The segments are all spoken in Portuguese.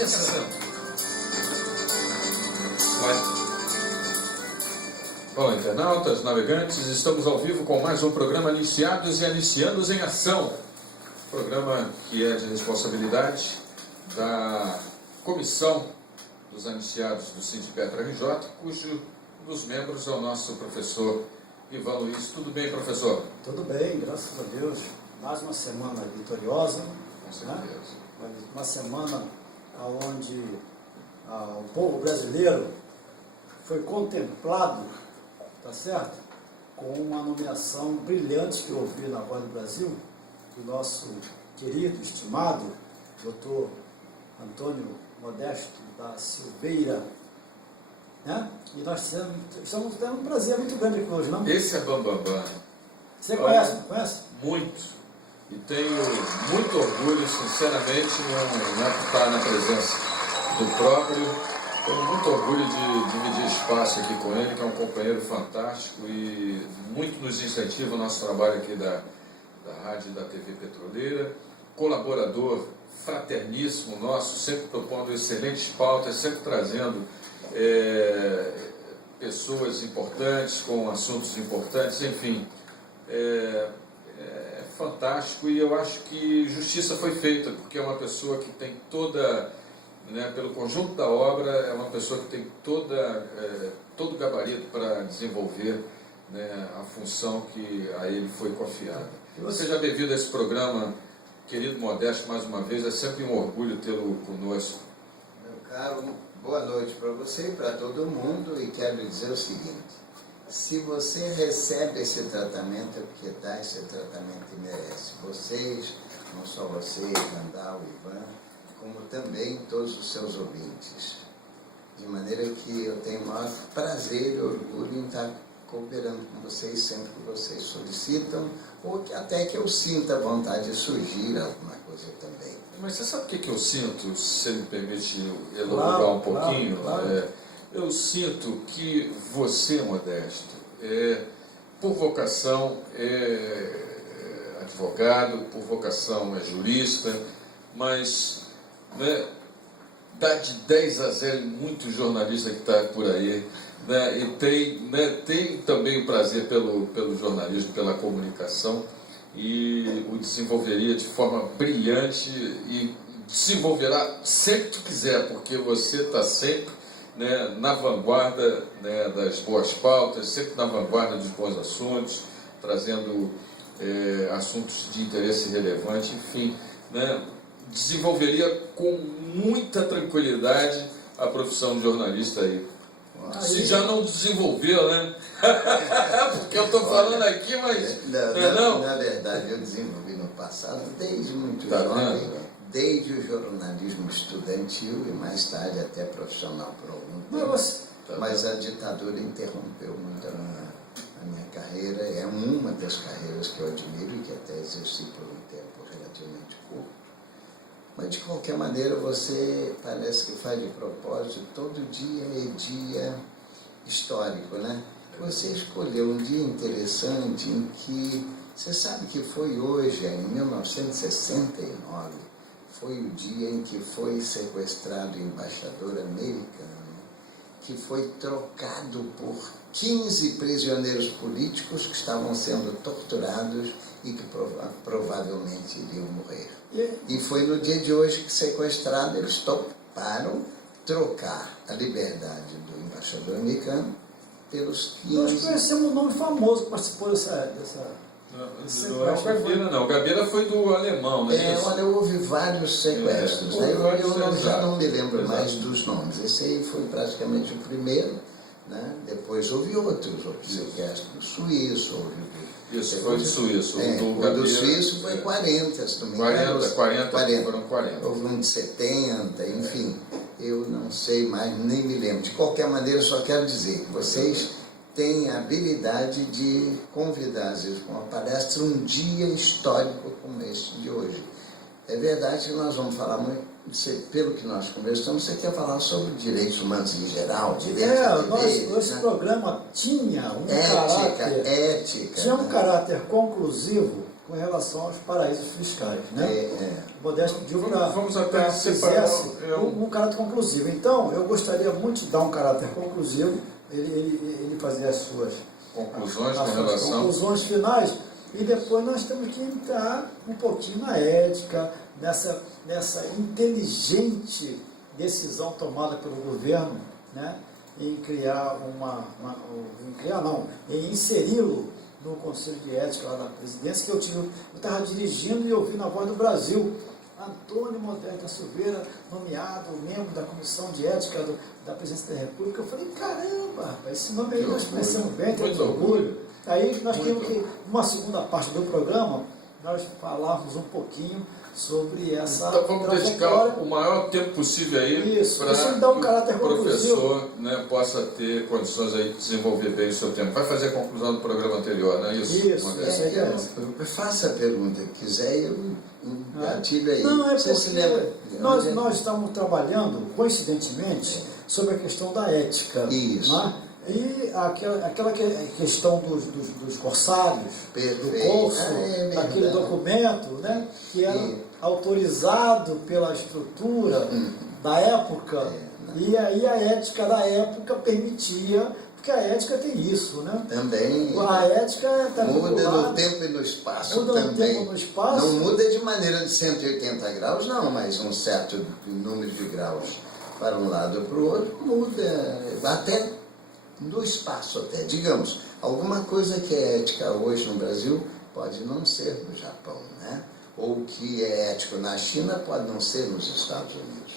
em Ação. Bom, internautas, navegantes, estamos ao vivo com mais um programa Aliciados e Alicianos em Ação. Programa que é de responsabilidade da Comissão dos Aliciados do Sindipetra RJ, cujo um dos membros é o nosso professor Ivan Luiz. Tudo bem, professor? Tudo bem, graças a Deus. Mais uma semana vitoriosa. Com certeza. Né? Uma semana onde o povo brasileiro foi contemplado, tá certo? Com uma nomeação brilhante que houve na Voz do Brasil, do nosso querido, estimado, doutor Antônio Modesto da Silveira, né? E nós estamos tendo um prazer muito grande aqui hoje, não? Esse é Bambambam. Você conhece, não conhece? Muito. E tenho muito orgulho, sinceramente, em estar na presença do próprio. Tenho muito orgulho de dividir espaço aqui com ele, que é um companheiro fantástico e muito nos incentiva o nosso trabalho aqui da Rádio e da TV Petroleira. Colaborador fraterníssimo nosso, sempre propondo excelentes pautas, sempre trazendo pessoas importantes, com assuntos importantes, enfim. É fantástico e eu acho que justiça foi feita, porque é uma pessoa que tem toda, né, pelo conjunto da obra, é uma pessoa que tem todo o gabarito para desenvolver, né, a função que a ele foi confiada. Seja bem-vindo a esse programa, querido Modesto, mais uma vez, é sempre um orgulho tê-lo conosco. Meu caro, boa noite para você e para todo mundo, e quero dizer o seguinte: se você recebe esse tratamento é porque dá esse tratamento e merece. Vocês, não só você, Randall, Ivan, como também todos os seus ouvintes. De maneira que eu tenho o maior prazer e orgulho em estar cooperando com vocês sempre que vocês solicitam, ou que até que eu sinta vontade de surgir alguma coisa também. Mas você sabe o que eu sinto, se você me permite elaborar um pouquinho? Claro. Eu sinto que você, Modesto, por vocação é advogado, por vocação é jurista, mas, né, dá de 10 a 0 muito jornalista que está por aí, né, e tem também o prazer pelo jornalismo, pela comunicação, e o desenvolveria de forma brilhante e desenvolverá sempre que quiser, porque você está sempre, né, na vanguarda, né, das boas pautas, sempre na vanguarda dos bons assuntos, trazendo assuntos de interesse relevante, enfim, né, desenvolveria com muita tranquilidade a profissão de jornalista aí. Se já não desenvolveu, né? Porque eu estou falando aqui, mas... Na verdade, eu desenvolvi no passado, desde muito jovem, desde o jornalismo estudantil e mais tarde até profissional por algum tempo. Mas a ditadura interrompeu muito a minha carreira. É uma das carreiras que eu admiro e que até exerci por um tempo relativamente curto. Mas, de qualquer maneira, você parece que faz de propósito. Todo dia é dia histórico, né? Você escolheu um dia interessante em que... Você sabe que foi hoje, em 1969, foi o dia em que foi sequestrado o embaixador americano, que foi trocado por 15 prisioneiros políticos que estavam sendo torturados e que provavelmente iriam morrer. E foi no dia de hoje que, sequestrado, eles toparam trocar a liberdade do embaixador americano pelos 15... Nós conhecemos um nome famoso que participou dessa Não é o Gabeira, não. O Gabeira foi do alemão, né? Olha, houve vários sequestros. Eu já não me lembro mais dos nomes. Esse aí foi praticamente o primeiro, né? Depois houve outros, houve sequestro suíço, Isso, foi do suíço. O do suíço foi 40, se não me engano. 40, foram 40. Houve um de 70, enfim. Eu não sei mais, nem me lembro. De qualquer maneira, só quero dizer que vocês têm a habilidade de convidar, às vezes, com uma palestra, um dia histórico como este de hoje. É verdade que nós vamos falar muito, pelo que nós conversamos, você quer falar sobre direitos humanos em geral, esse programa tinha um caráter conclusivo, com relação aos paraísos fiscais, né? O Modesto pediu vamos até que fizesse um caráter conclusivo. Então, eu gostaria muito de dar um caráter conclusivo, ele fazer as suas conclusões com relação... conclusões finais, e depois nós temos que entrar um pouquinho na ética, nessa inteligente decisão tomada pelo governo, né? Em criar em inseri-lo no Conselho de Ética lá da presidência, que eu estava dirigindo e ouvi na Voz do Brasil, Antônio Modesto da Silveira, nomeado membro da Comissão de Ética da Presidência da República. Eu falei, caramba, rapaz, esse nome aí nós conhecemos bem, temos orgulho. Aí nós temos que, numa segunda parte do programa, nós falarmos um pouquinho sobre essa Então vamos dedicar o maior tempo possível aí para que o professor, né, possa ter condições aí de desenvolver bem o seu tempo. Vai fazer a conclusão do programa anterior, não é isso? Faça a pergunta que quiser e eu gatilho aí. Não, é porque nós estamos trabalhando, coincidentemente, sobre a questão da ética. Isso. Não é? E aquela questão dos corsários, do corso, daquele documento, né, que era autorizado pela estrutura da época, e aí a ética da época permitia, porque a ética tem isso, né? Também. A ética está muda no tempo e no espaço também. Não muda de maneira de 180 graus, não, mas um certo número de graus para um lado ou para o outro muda, até no espaço até. Digamos, alguma coisa que é ética hoje no Brasil pode não ser no Japão, né? Ou que é ético na China pode não ser nos Estados Unidos.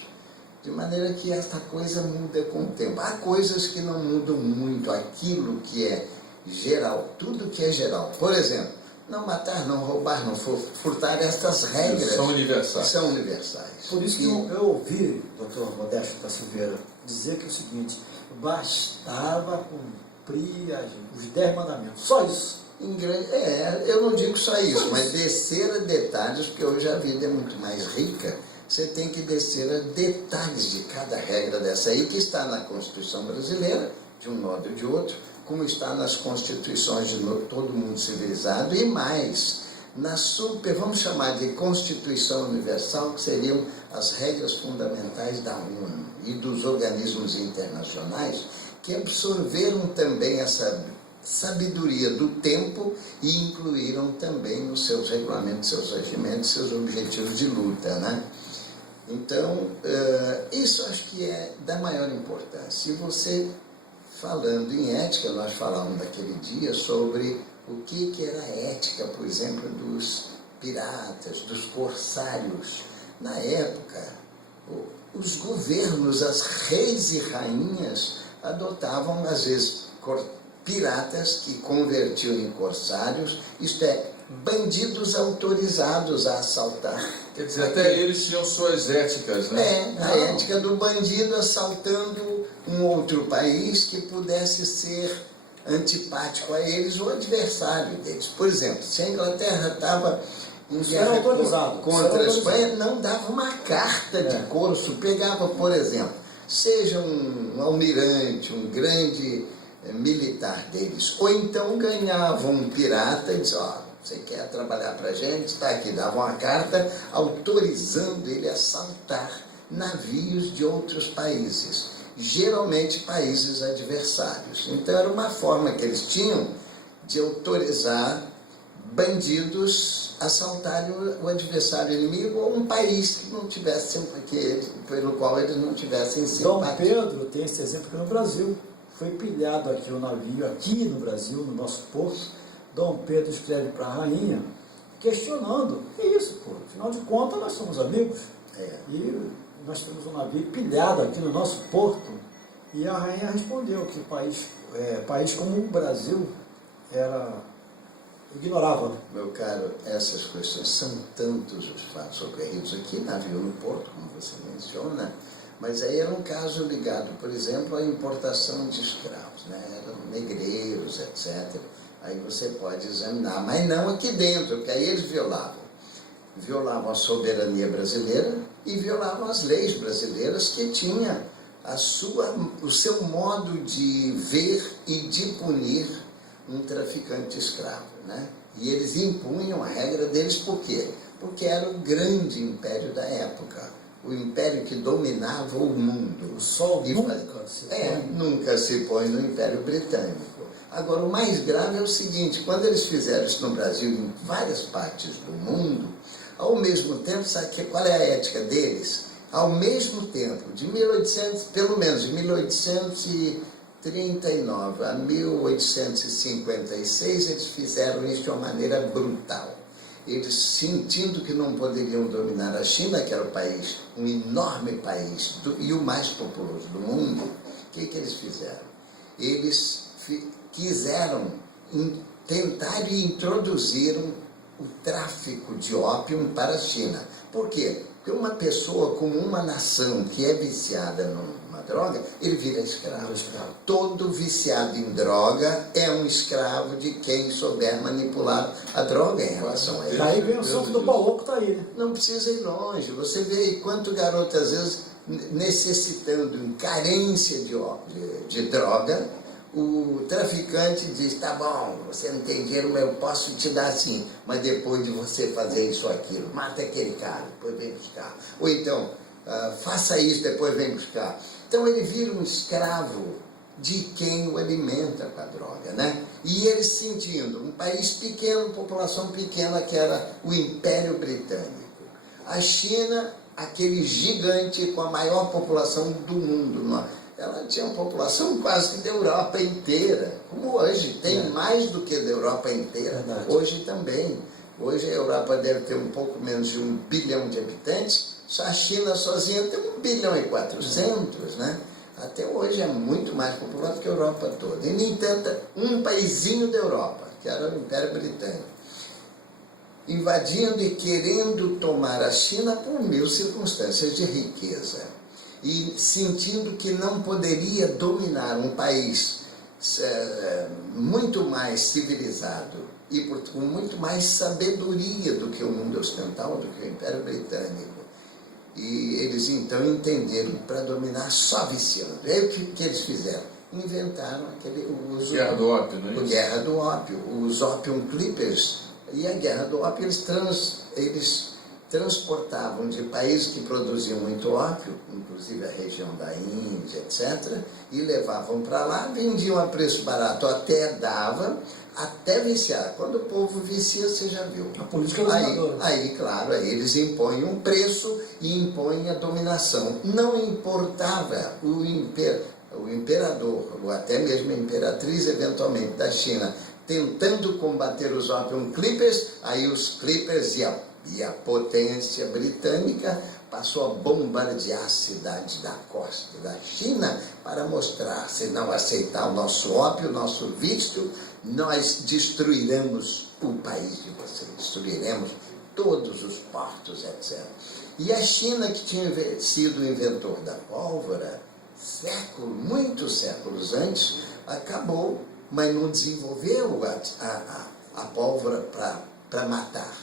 De maneira que esta coisa muda com o tempo. Há coisas que não mudam muito, aquilo que é geral, tudo que é geral. Por exemplo, não matar, não roubar, não furtar, estas regras são universais. Por isso que eu ouvi o Dr. Modesto da Silveira dizer que é o seguinte, bastava cumprir os 10 mandamentos, só isso. Eu não digo só isso, mas descer a detalhes, porque hoje a vida é muito mais rica, você tem que descer a detalhes de cada regra dessa aí, que está na Constituição brasileira, de um modo ou de outro, como está nas constituições de todo mundo civilizado, e mais, vamos chamar de Constituição Universal, que seriam as regras fundamentais da ONU e dos organismos internacionais, que absorveram também essa sabedoria do tempo e incluíram também nos seus regulamentos, seus regimentos, seus objetivos de luta, né? Então, isso acho que é da maior importância. E você, falando em ética, nós falamos naquele dia sobre o que era a ética, por exemplo, dos piratas, dos corsários. Na época, os governos, as reis e rainhas adotavam, às vezes, piratas que convertiam em corsários, isto é, bandidos autorizados a assaltar. Quer dizer, até eles tinham suas éticas, né? A ética do bandido assaltando um outro país que pudesse ser antipático a eles ou adversário deles. Por exemplo, se a Inglaterra estava em guerra contra a Espanha, não dava uma carta de corso, pegava, por exemplo, seja um almirante, um grande militar deles, ou então ganhava um pirata e dizia, você quer trabalhar para a gente? Está aqui, dava uma carta autorizando ele a assaltar navios de outros países, geralmente países adversários. Então era uma forma que eles tinham de autorizar bandidos a assaltarem o adversário inimigo ou um país que não tivesse, pelo qual eles não tivessem simpatia. Dom Pedro tem esse exemplo aqui no Brasil. Foi pilhado aqui o navio, aqui no Brasil, no nosso porto. Dom Pedro escreve para a rainha, questionando, que isso, pô? Afinal de contas, nós somos amigos. E nós temos um navio pilhado aqui no nosso porto. E a rainha respondeu que país como o Brasil ignorava. Meu caro, essas questões são tantos os fatos ocorridos aqui, navio no porto, como você menciona, mas aí era um caso ligado, por exemplo, à importação de escravos, né? Eram negreiros, etc. Aí você pode examinar, mas não aqui dentro, porque aí eles violavam a soberania brasileira e violavam as leis brasileiras, que tinha o seu modo de ver e de punir um traficante escravo, né? E eles impunham a regra deles por quê? Porque era o grande império da época, o império que dominava o mundo. O sol nunca se põe no Império Britânico. Agora, o mais grave é o seguinte, quando eles fizeram isso no Brasil e em várias partes do mundo, ao mesmo tempo, sabe qual é a ética deles? Ao mesmo tempo, pelo menos de 1839 a 1856, eles fizeram isso de uma maneira brutal. Eles, sentindo que não poderiam dominar a China, que era o país, um enorme país e o mais populoso do mundo, o que eles fizeram? Eles quiseram tentar e introduziram o tráfico de ópio para a China. Por quê? Porque uma pessoa como uma nação que é viciada numa droga, ele vira escravo. Todo viciado em droga é um escravo de quem souber manipular a droga em relação a ele. Daí vem o santo do Paulo que tá aí, né? Não precisa ir longe. Você vê aí quanto garoto, às vezes, necessitando, em carência de droga, o traficante diz, tá bom, você não tem dinheiro, mas eu posso te dar assim, mas depois de você fazer isso ou aquilo, mata aquele cara, depois vem buscar. Ou então, faça isso, depois vem buscar. Então ele vira um escravo de quem o alimenta com a droga, né? E eles sentindo, um país pequeno, população pequena, que era o Império Britânico. A China, aquele gigante com a maior população do mundo, ela tinha uma população quase que da Europa inteira, como hoje, tem mais do que da Europa inteira, hoje também. Hoje a Europa deve ter um pouco menos de 1 bilhão de habitantes, só a China sozinha tem 1 bilhão e 400, né? Até hoje é muito mais populosa que a Europa toda. E, no entanto, um paizinho da Europa, que era o Império Britânico, invadindo e querendo tomar a China por 1000 circunstâncias de riqueza. E sentindo que não poderia dominar um país muito mais civilizado e com muito mais sabedoria do que o mundo ocidental, do que o Império Britânico. E eles então entenderam para dominar só viciando. É o que eles fizeram? Inventaram Guerra do ópio, não é isso? Guerra do ópio, os Opium Clippers. E a Guerra do ópio, eles transportavam de países que produziam muito ópio, inclusive a região da Índia, etc., e levavam para lá, vendiam a preço barato, até viciar. Quando o povo vicia, você já viu. A política dominadora. Aí, claro, aí eles impõem um preço e impõem a dominação. Não importava o imperador, ou até mesmo a imperatriz, eventualmente, da China, tentando combater os Opium Clippers, aí os Clippers e a potência britânica passou a bombardear a cidade da costa da China para mostrar, se não aceitar o nosso ópio, o nosso vício, nós destruiremos o país de vocês, destruiremos todos os portos, etc. E a China, que tinha sido o inventor da pólvora, muitos séculos antes, acabou, mas não desenvolveu a pólvora para matar.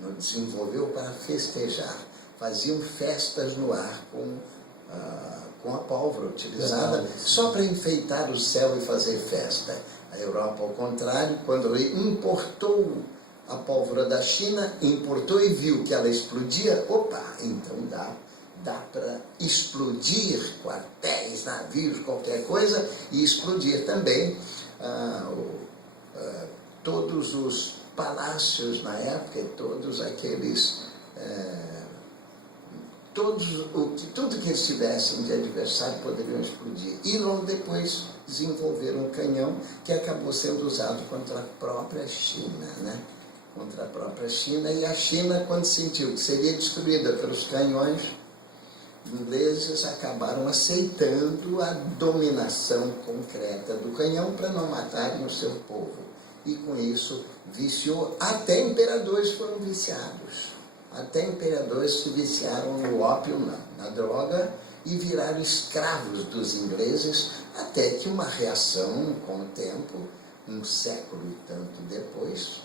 Não desenvolveu para festejar. Faziam festas no ar com a pólvora utilizada só para enfeitar o céu e fazer festa. A Europa, ao contrário, quando importou a pólvora da China, importou e viu que ela explodia, então dá para explodir quartéis, navios, qualquer coisa, e explodir também todos os palácios na época, todos aqueles, tudo que eles tivessem de adversário poderiam explodir. E logo depois desenvolveram um canhão que acabou sendo usado contra a própria China, né? Contra a própria China, e a China, quando sentiu que seria destruída pelos canhões ingleses, acabaram aceitando a dominação concreta do canhão para não matarem o seu povo. E com isso viciou, até imperadores foram viciados. Até imperadores se viciaram no ópio, na droga, e viraram escravos dos ingleses, até que uma reação com o tempo, um século e tanto depois,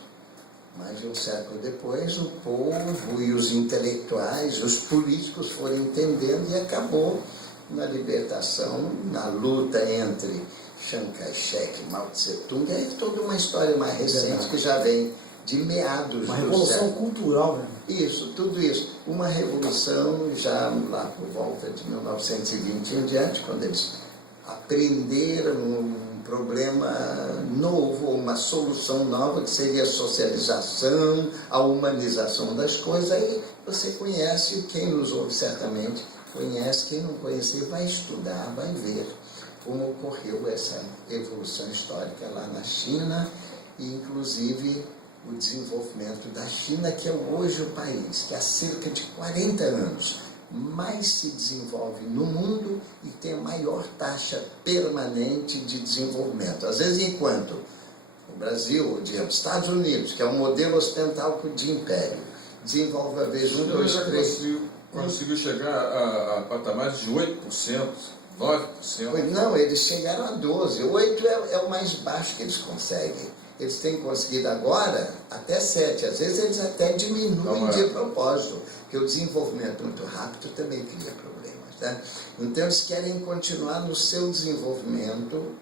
mais de um século depois, o povo e os intelectuais, os políticos foram entendendo e acabou na libertação, na luta entre Chiang Kai-shek e Mao Tse-tung. É toda uma história mais recente que já vem de meados uma do revolução século. cultural, né? Isso, tudo isso. Uma revolução já lá por volta de 1920 em diante, quando eles aprenderam um problema novo, uma solução nova, que seria a socialização, a humanização das coisas. Aí você conhece, quem nos ouve certamente conhece, quem não conhecer vai estudar, vai ver como ocorreu essa evolução histórica lá na China, e inclusive o desenvolvimento da China, que é hoje o país que há cerca de 40 anos mais se desenvolve no mundo e tem a maior taxa permanente de desenvolvimento. Às vezes, enquanto o Brasil, os Estados Unidos, que é um modelo ocidental de império, desenvolve a vez 1, 2, 3... Conseguiu chegar a patamares de 8%, 9%. Não, eles chegaram a 12%. 8% é o mais baixo que eles conseguem. Eles têm conseguido agora até 7%. Às vezes eles até diminuem de propósito, porque o desenvolvimento muito rápido também cria problemas. Tá? Então eles querem continuar no seu desenvolvimento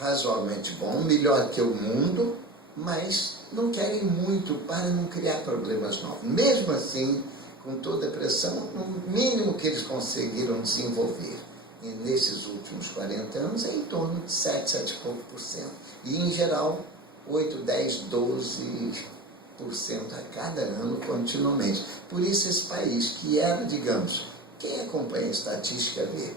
razoavelmente bom, melhor que o mundo, mas não querem muito para não criar problemas novos. Mesmo assim, com toda a pressão, o mínimo que eles conseguiram desenvolver nesses últimos 40 anos é em torno de 7, 7 e pouco por cento. E, em geral, 8, 10, 12% a cada ano continuamente. Por isso esse país, que era, digamos, quem acompanha a estatística vê,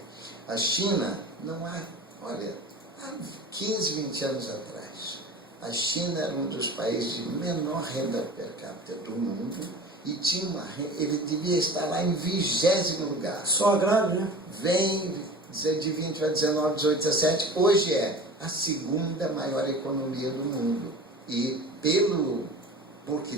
a China não há, olha, há 15, 20 anos atrás, a China era um dos países de menor renda per capita do mundo e tinha ele devia estar lá em 20º lugar. Só agrário, né? Vem de 20 para 19, 18, 17, hoje é a segunda maior economia do mundo. E pelo que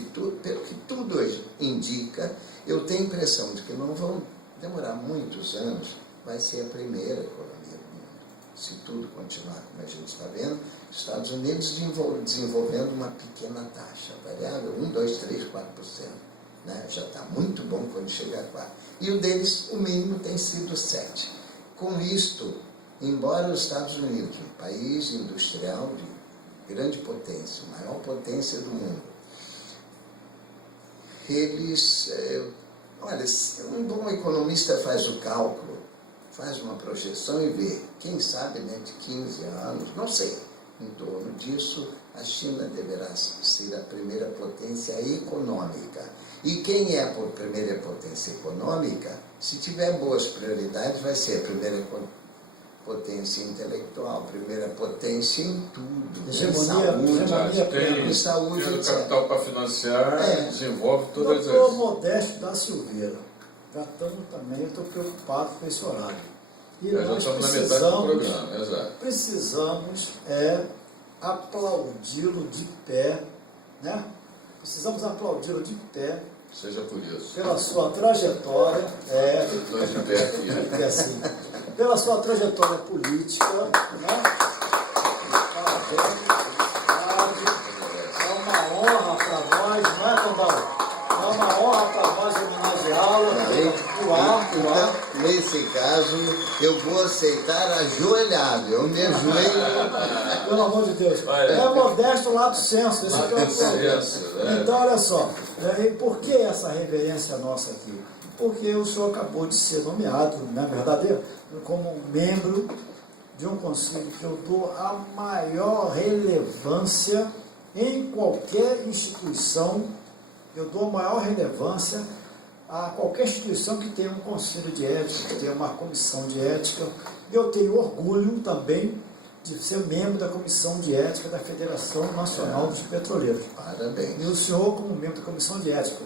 tudo hoje indica, eu tenho a impressão de que não vão demorar muitos anos, vai ser a primeira economia do mundo. Se tudo continuar como a gente está vendo, os Estados Unidos desenvolvendo uma pequena taxa variável, 1, 2, 3, 4%. Né? Já está muito bom quando chega a 4%. E o deles, o mínimo tem sido 7%. Com isto, embora os Estados Unidos, um país industrial de grande potência, a maior potência do mundo, eles, olha, um bom economista faz o cálculo, faz uma projeção e vê, quem sabe dentro de 15 anos, não sei, em torno disso, a China deverá ser a primeira potência econômica. E quem é por primeira potência econômica, se tiver boas prioridades, vai ser a primeira potência intelectual, primeira potência em tudo. Hegemonia, saúde, tendo capital para financiar, desenvolve todas as... Doutor Modesto da Silveira, já estamos também, eu estou preocupado com esse horário. E já nós estamos na metade do programa, exato. Precisamos aplaudi-lo de pé, né? Precisamos aplaudi-lo de pé. Seja por isso. Pela sua trajetória, assim, pela sua trajetória política, né? É uma honra para nós, não é, Cambal? É uma honra para nós homenageá-lo. Então, nesse caso, eu vou aceitar ajoelhado. Eu me ajoelho. Pelo amor de Deus. É Modesto lá do censo. Esse aqui é o problema. Então, olha só. E por que essa reverência nossa aqui? Porque o senhor acabou de ser nomeado, não é verdade? Como membro de um conselho que eu dou a maior relevância em qualquer instituição. Eu dou a maior relevância a qualquer instituição que tenha um conselho de ética, que tenha uma comissão de ética. Eu tenho orgulho também de ser membro da comissão de ética da Federação Nacional dos Petroleiros. Parabéns. E o senhor, como membro da comissão de ética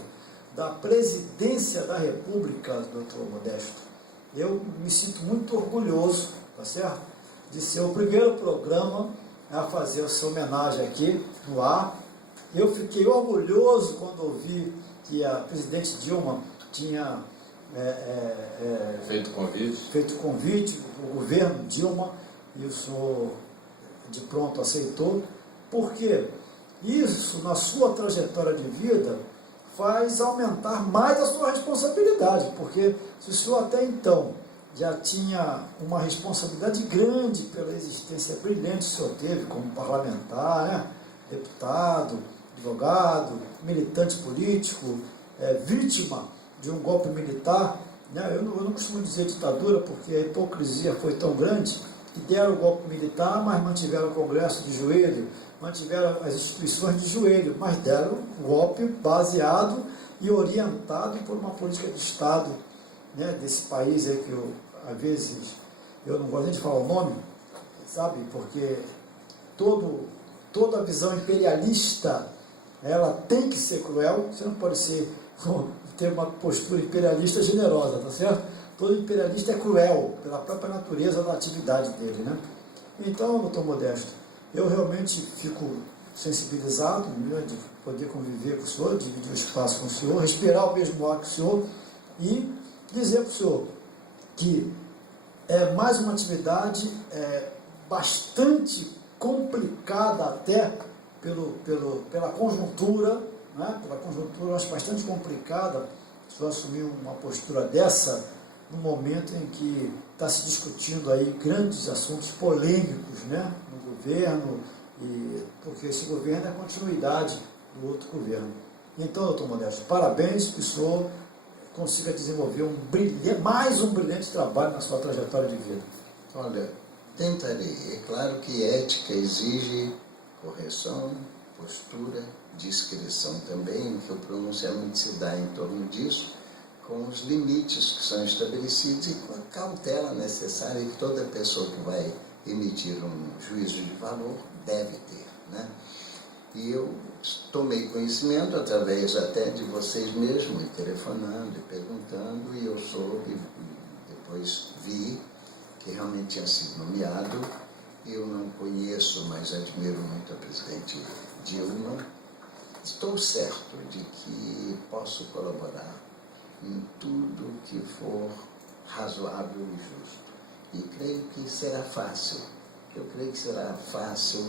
da Presidência da República, doutor Modesto, eu me sinto muito orgulhoso, tá certo? De ser o primeiro programa a fazer essa homenagem aqui no ar. Eu fiquei orgulhoso quando ouvi que a presidente Dilma tinha feito convite, o governo Dilma, e o senhor de pronto aceitou, porque isso, na sua trajetória de vida, faz aumentar mais a sua responsabilidade, porque se o senhor até então já tinha uma responsabilidade grande pela existência brilhante que o senhor teve como parlamentar, né? Deputado, advogado, militante político, vítima de um golpe militar, né? Eu não costumo dizer ditadura, porque a hipocrisia foi tão grande que deram o golpe militar, mas mantiveram o Congresso de joelho, mantiveram as instituições de joelho, mas deram um golpe baseado e orientado por uma política de Estado, né, desse país aí que às vezes eu não gosto nem de falar o nome, sabe, porque toda a visão imperialista, ela tem que ser cruel, você não pode ter uma postura imperialista generosa, tá certo? Todo imperialista é cruel, pela própria natureza da atividade dele, né? Então, doutor Modesto, eu realmente fico sensibilizado, né, de poder conviver com o senhor, dividir o espaço com o senhor, respirar o mesmo ar que o senhor e dizer para o senhor que é mais uma atividade bastante complicada até pela conjuntura, né? Pela conjuntura, acho bastante complicada o senhor assumir uma postura dessa no momento em que está se discutindo aí grandes assuntos polêmicos, né, no governo, porque esse governo é a continuidade do outro governo. Então, doutor Modesto, parabéns que o senhor consiga desenvolver mais um brilhante trabalho na sua trajetória de vida. Olha, tentarei. É claro que ética exige correção, postura, discrição também, que o pronunciamento se dá em torno disso, com os limites que são estabelecidos e com a cautela necessária que toda pessoa que vai emitir um juízo de valor deve ter, né? E eu tomei conhecimento através até de vocês mesmos, telefonando e perguntando, e eu soube, e depois vi que realmente tinha sido nomeado. Eu não conheço, mas admiro muito a presidente Dilma. Estou certo de que posso colaborar em tudo que for razoável e justo. E creio que será fácil. Eu creio que será fácil.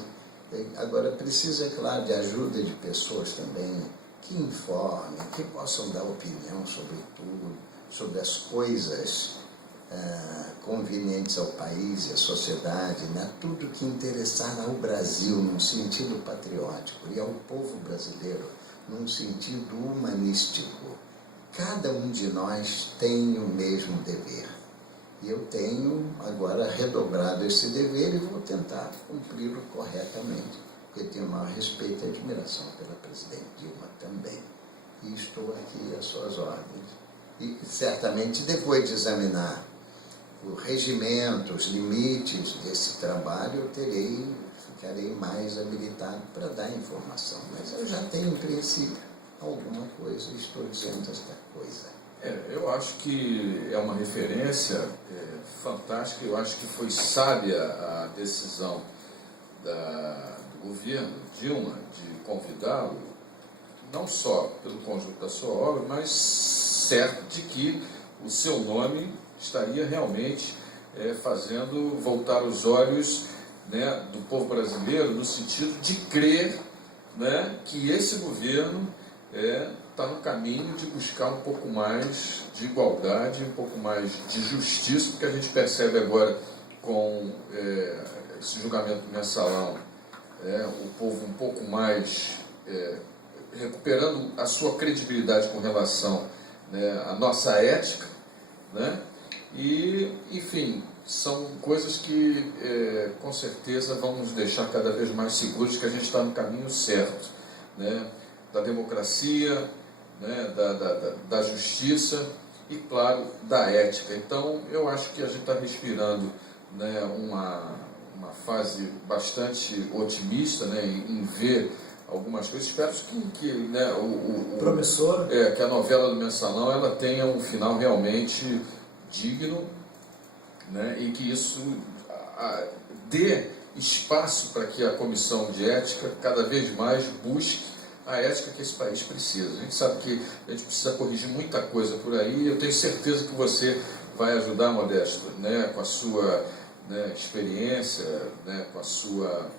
Agora, precisa, é claro, de ajuda de pessoas também que informem, que possam dar opinião sobre tudo, sobre as coisas convenientes ao país e à sociedade, né? Tudo que interessar ao Brasil num sentido patriótico e ao povo brasileiro num sentido humanístico. Cada um de nós tem o mesmo dever. E eu tenho agora redobrado esse dever e vou tentar cumpri-lo corretamente, porque tenho o maior respeito e admiração pela presidente Dilma também. E estou aqui às suas ordens. E certamente, depois de examinar o regimento, os limites desse trabalho, eu ficarei mais habilitado para dar informação. Mas eu já tenho, em princípio, alguma coisa, estou dizendo esta coisa. Eu acho que é uma referência fantástica. Eu acho que foi sábia a decisão do governo Dilma de convidá-lo, não só pelo conjunto da sua obra, mas certo de que o seu nome estaria realmente fazendo voltar os olhos, né, do povo brasileiro, no sentido de crer, né, que esse governo está no caminho de buscar um pouco mais de igualdade, um pouco mais de justiça, porque a gente percebe agora com esse julgamento do mensalão, o povo um pouco mais recuperando a sua credibilidade com relação, né, à nossa ética, né? E, enfim, são coisas que com certeza vão nos deixar cada vez mais seguros de que a gente está no caminho certo, né? Da democracia, né? da justiça e, claro, da ética. Então, eu acho que a gente está respirando, né, uma fase bastante otimista, né, em ver algumas coisas. Espero que né, promissor, que a novela do Mensalão ela tenha um final realmente digno, né, e que isso dê espaço para que a Comissão de Ética cada vez mais busque a ética que esse país precisa. A gente sabe que a gente precisa corrigir muita coisa por aí, e eu tenho certeza que você vai ajudar, Modesto, né, com a sua, né, experiência, né, com a sua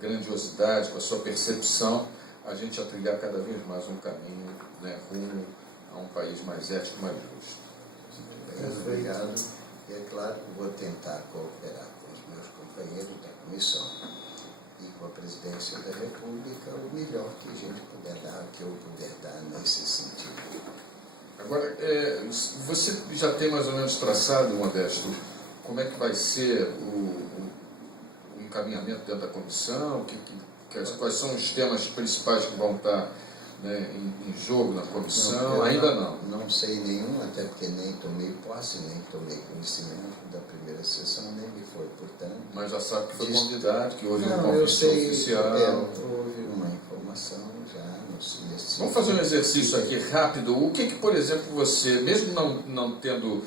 grandiosidade, com a sua percepção, a gente a trilhar cada vez mais um caminho, né, rumo a um país mais ético e mais justo. Bem, obrigado. E é claro que vou tentar cooperar com os meus companheiros da comissão. e com a presidência da República o melhor que a gente puder dar, que eu puder dar nesse sentido. Agora, você já tem mais ou menos traçado, Modesto, como é que vai ser o encaminhamento dentro da comissão? Quais são os temas principais que vão estar, né, em jogo na comissão? Não, ainda não. Não sei nenhum, até porque nem tomei posse, nem tomei conhecimento da primeira sessão, nem me foi, portanto. Mas já sabe que foi convidado, que houve um eu convite sei, oficial. Houve uma informação já nesse. Vamos fazer um exercício aqui rápido. O que, por exemplo, você, mesmo não tendo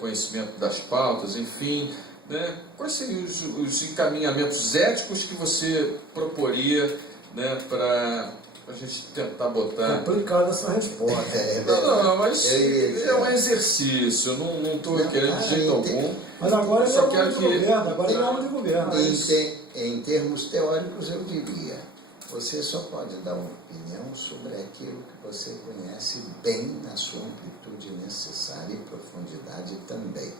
conhecimento das pautas, enfim, né, quais seriam os encaminhamentos éticos que você proporia, né, para a gente tentar botar... Complicada essa resposta. Não, mas é um exercício, eu não estou querendo de jeito algum. Mas agora ele é Só homem de governo, agora ele é homem de governo. Em termos teóricos, eu diria, você só pode dar uma opinião sobre aquilo que você conhece bem na sua amplitude necessária e profundidade também.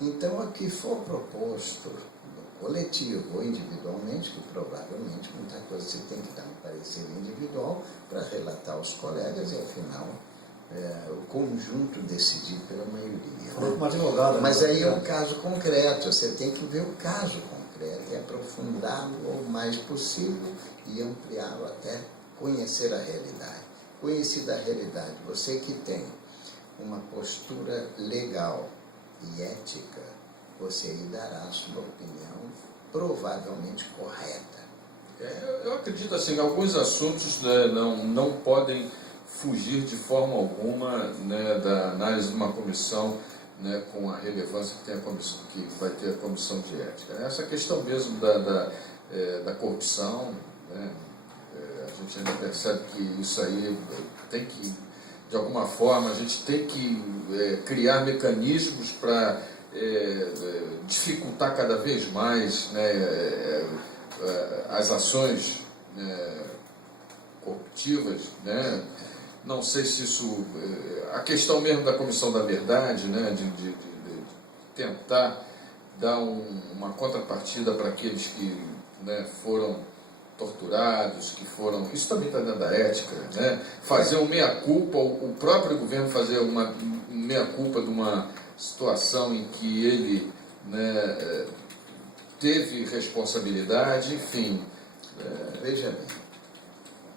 Então, o que for proposto no coletivo ou individualmente, que provavelmente muita coisa você tem que dar um parecer individual para relatar aos colegas e, afinal, o conjunto decidir pela maioria. Como advogado. Mas aí é um caso concreto, você tem que ver o caso concreto e aprofundá-lo o mais possível e ampliá-lo até conhecer a realidade. Conhecida a realidade, você que tem uma postura legal e ética, você aí dará a sua opinião provavelmente correta. Eu acredito assim, alguns assuntos, né, não podem fugir de forma alguma, né, da análise de uma comissão, né, com a relevância que tem a comissão, que vai ter a comissão de ética. Essa questão mesmo da corrupção, né, a gente ainda percebe que isso aí tem que, de alguma forma, a gente tem que criar mecanismos para dificultar cada vez mais, né, as ações, né, corruptivas, né? Não sei se isso... A questão mesmo da Comissão da Verdade, né, de tentar dar uma contrapartida para aqueles que, né, foram torturados, que foram... Isso também está dentro da ética, né? Fazer um meia-culpa, o próprio governo fazer uma meia-culpa de uma situação em que ele, né, teve responsabilidade, enfim. Veja bem,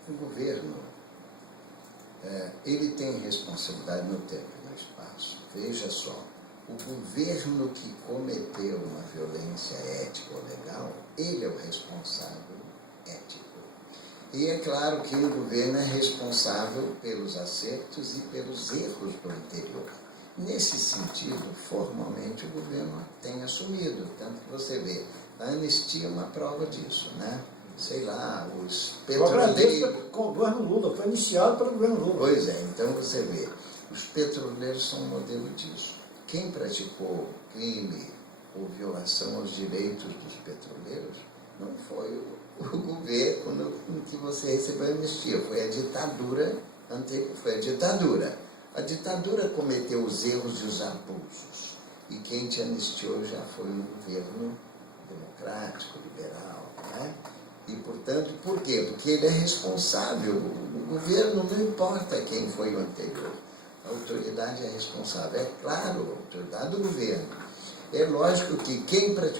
o governo, ele tem responsabilidade no tempo e no espaço. Veja só, o governo que cometeu uma violência ética ou legal, ele é o responsável ético. E é claro que o governo é responsável pelos acertos e pelos erros do anterior. Nesse sentido, formalmente, o governo tem assumido, tanto que você vê, a anistia é uma prova disso, né? Sei lá, os petroleiros... Com o governo Lula, foi iniciado pelo governo Lula. Pois é, então você vê, os petroleiros são um modelo disso. Quem praticou crime ou violação aos direitos dos petroleiros não foi o governo com que você recebeu a anistia, foi a ditadura anterior, foi a ditadura. A ditadura cometeu os erros e os abusos, e quem te anistiou já foi um governo democrático, liberal, né? E, portanto, por quê? Porque ele é responsável. O governo, não importa quem foi o anterior. A autoridade é responsável. É claro, a autoridade do governo. É lógico que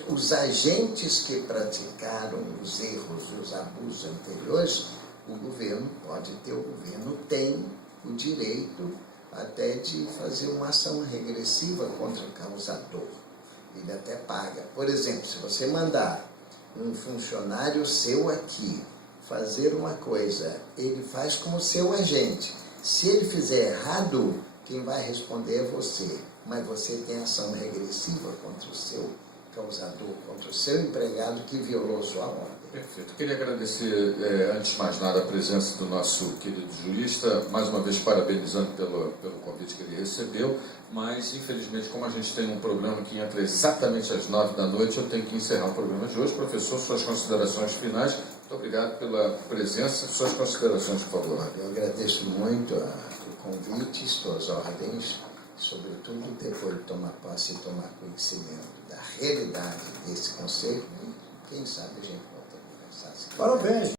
os agentes que praticaram os erros e os abusos anteriores, o governo tem o direito até de fazer uma ação regressiva contra o causador. Ele até paga. Por exemplo, se você mandar um funcionário seu aqui fazer uma coisa, ele faz como seu agente. Se ele fizer errado, quem vai responder é você. Mas você tem ação regressiva contra o seu causador, contra o seu empregado que violou sua ordem. Perfeito. Queria agradecer, antes de mais nada, a presença do nosso querido jurista, mais uma vez parabenizando pelo convite que ele recebeu, mas, infelizmente, como a gente tem um programa que entra exatamente às 9 da noite, eu tenho que encerrar o programa de hoje. Professor, suas considerações finais. Muito obrigado pela presença. Suas considerações, por favor. Eu agradeço muito o convite, estou às ordens, sobretudo depois de tomar posse e tomar conhecimento da realidade desse conceito, e quem sabe a gente volta a conversar. Parabéns.